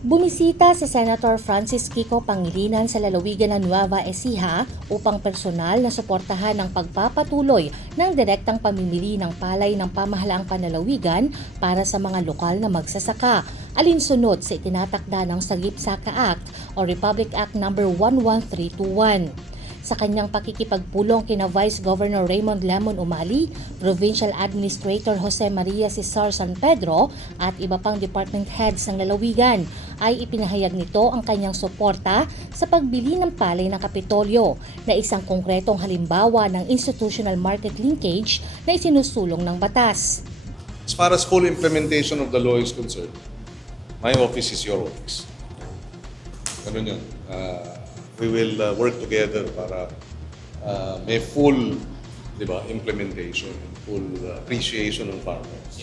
Bumisita si Senator Francis Kiko Pangilinan sa lalawigan ng Nueva Ecija upang personal na suportahan ang pagpapatuloy ng direktang pamimili ng palay ng pamahalaang panlalawigan para sa mga lokal na magsasaka. Alinsunod sa itinatakda ng Sagip Saka Act o Republic Act No. 11321 sa kanyang pakikipagpulong kina Vice Governor Raymond Lemon Umali, Provincial Administrator Jose Maria Cesar San Pedro at iba pang department heads ng lalawigan ay ipinahayag nito ang kanyang suporta sa pagbili ng palay ng Kapitolyo na isang konkretong halimbawa ng institutional market linkage na isinusulong ng batas. As far as full implementation of the law is concerned, my office is your office. Ganun yun. Uh, we will uh, work together para uh, may full di ba, implementation, full uh, appreciation ng farmers.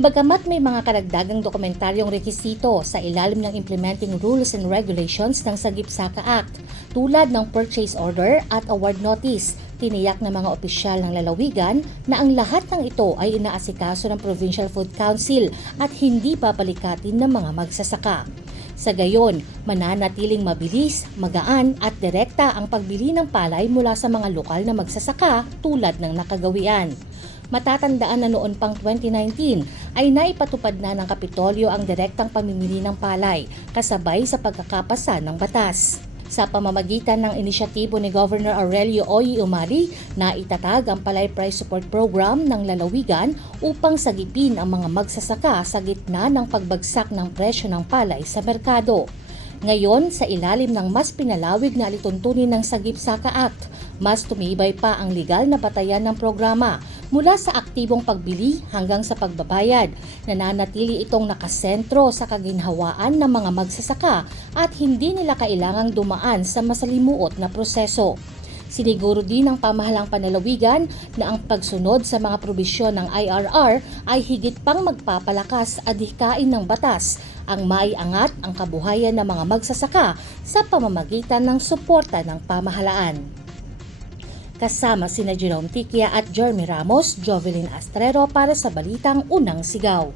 Bagamat may mga karagdagang dokumentaryong rekisito sa ilalim ng Implementing Rules and Regulations ng Sagip Saka Act, tulad ng Purchase Order at Award Notice, tiniyak ng mga opisyal ng lalawigan na ang lahat ng ito ay inaasikaso ng Provincial Food Council at hindi papalikatin ng mga magsasaka. Sa gayon, mananatiling mabilis, magaan at direkta ang pagbili ng palay mula sa mga lokal na magsasaka tulad ng nakagawian. Matatandaan na noon pang 2019 ay naipatupad na ng Kapitolyo ang direktang pamimili ng palay kasabay sa pagkakapasa ng batas. Sa pamamagitan ng inisyatibo ni Governor Aurelio Oy Umari na itatag ang Palay Price Support Program ng lalawigan upang sagipin ang mga magsasaka sa gitna ng pagbagsak ng presyo ng palay sa merkado. Ngayon, sa ilalim ng mas pinalawig na alituntunin ng Sagip Saka Act, mas tumibay pa ang legal na batayan ng programa mula sa aktibong pagbili hanggang sa pagbabayad. Nananatili itong nakasentro sa kaginhawaan ng mga magsasaka at hindi nila kailangang dumaan sa masalimuot na proseso. Siniguro din ng pamahalang panalawigan na ang pagsunod sa mga probisyon ng IRR ay higit pang magpapalakas at hikain ng batas ang maiangat ang kabuhayan ng mga magsasaka sa pamamagitan ng suporta ng pamahalaan. Kasama sina Jerome Tikia at Jeremy Ramos, Jovelyn Astrero para sa Balitang Unang Sigaw.